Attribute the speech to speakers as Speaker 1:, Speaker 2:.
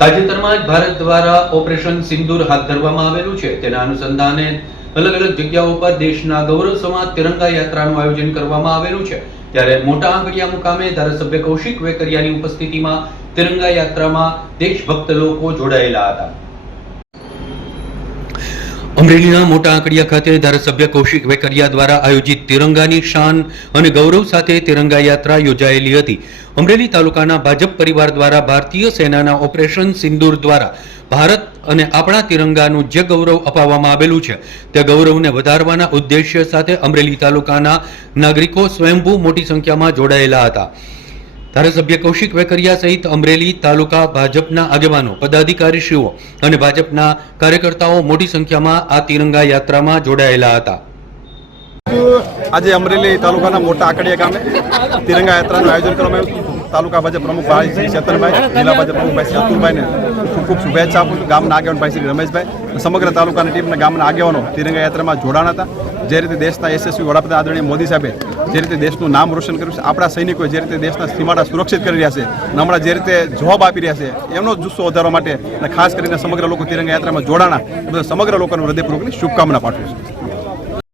Speaker 1: તાજેતરમાં જ ભારત દ્વારા ઓપરેશન સિંદૂર હાથ ધરવામાં આવેલું છે. તેના અનુસંધાને અલગ અલગ જગ્યાઓ પર દેશના ગૌરવ સમાજ તિરંગા યાત્રાનું આયોજન કરવામાં આવેલું છે. ત્યારે મોટા આંગડિયા મુકામે ધારાસભ્ય કૌશિક વેકરિયાની ઉપસ્થિતિમાં તિરંગા યાત્રામાં દેશભક્ત લોકો જોડાયેલા હતા. અમરેલીના મોટા આંકડિયા ખાતે ધારાસભ્ય કૌશિક વેકરિયા દ્વારા આયોજિત તિરંગાની શાન અને ગૌરવ સાથે તિરંગા યાત્રા યોજાયેલી હતી. અમરેલી તાલુકાના ભાજપ પરિવાર દ્વારા ભારતીય સેનાના ઓપરેશન સિંદૂર દ્વારા ભારત અને આપણા તિરંગાનું જે ગૌરવ અપાવવામાં આવેલું છે, તે ગૌરવને વધારવાના ઉદ્દેશ્ય સાથે અમરેલી તાલુકાના નાગરિકો સ્વયંભૂ મોટી સંખ્યામાં જોડાયેલા હતા. ધારાસભ્ય કૌશિક વેકરિયા સહિત અમરેલી તાલુકા ભાજપના આગેવાનો, પદાધિકારીશ્રીઓ અને ભાજપના કાર્યકર્તાઓ મોટી સંખ્યામાં આ તિરંગા યાત્રામાં જોડાયેલા હતા.
Speaker 2: આજે અમરેલી તાલુકાના મોટા આકડિયા ગામે તિરંગા યાત્રાનું આયોજન કરવામાં આવ્યું. તાલુકા ભાજપ પ્રમુખ ભાઈ શ્રી ચેતનભાઈ જિલ્લા ભાજપ પ્રમુખ ભાઈ શ્રી અતુલભાઈને ખૂબ ખૂબ શુભેચ્છા આપું છું. ગામના આગેવાન ભાઈ શ્રી રમેશભાઈ સમગ્ર તાલુકાની ટીમને ગામના આગેવાનો તિરંગા યાત્રામાં જોડાણ હતા. જે રીતે દેશના યશસ્વી વડાપ્રધાન આદરણીય મોદી સાહેબે જે રીતે દેશનું નામ રોશન કર્યું છે, આપણા સૈનિકોએ જે રીતે દેશના સીમાડા સુરક્ષિત કરી રહ્યા છે હમણાં જે રીતે જવાબ આપી રહ્યા છે, એમનો જુસ્સો વધારવા માટે અને ખાસ કરીને સમગ્ર લોકો તિરંગા યાત્રામાં જોડાણા બધા સમગ્ર લોકોને હૃદયપૂર્વકની શુભકામના પાઠવું છું.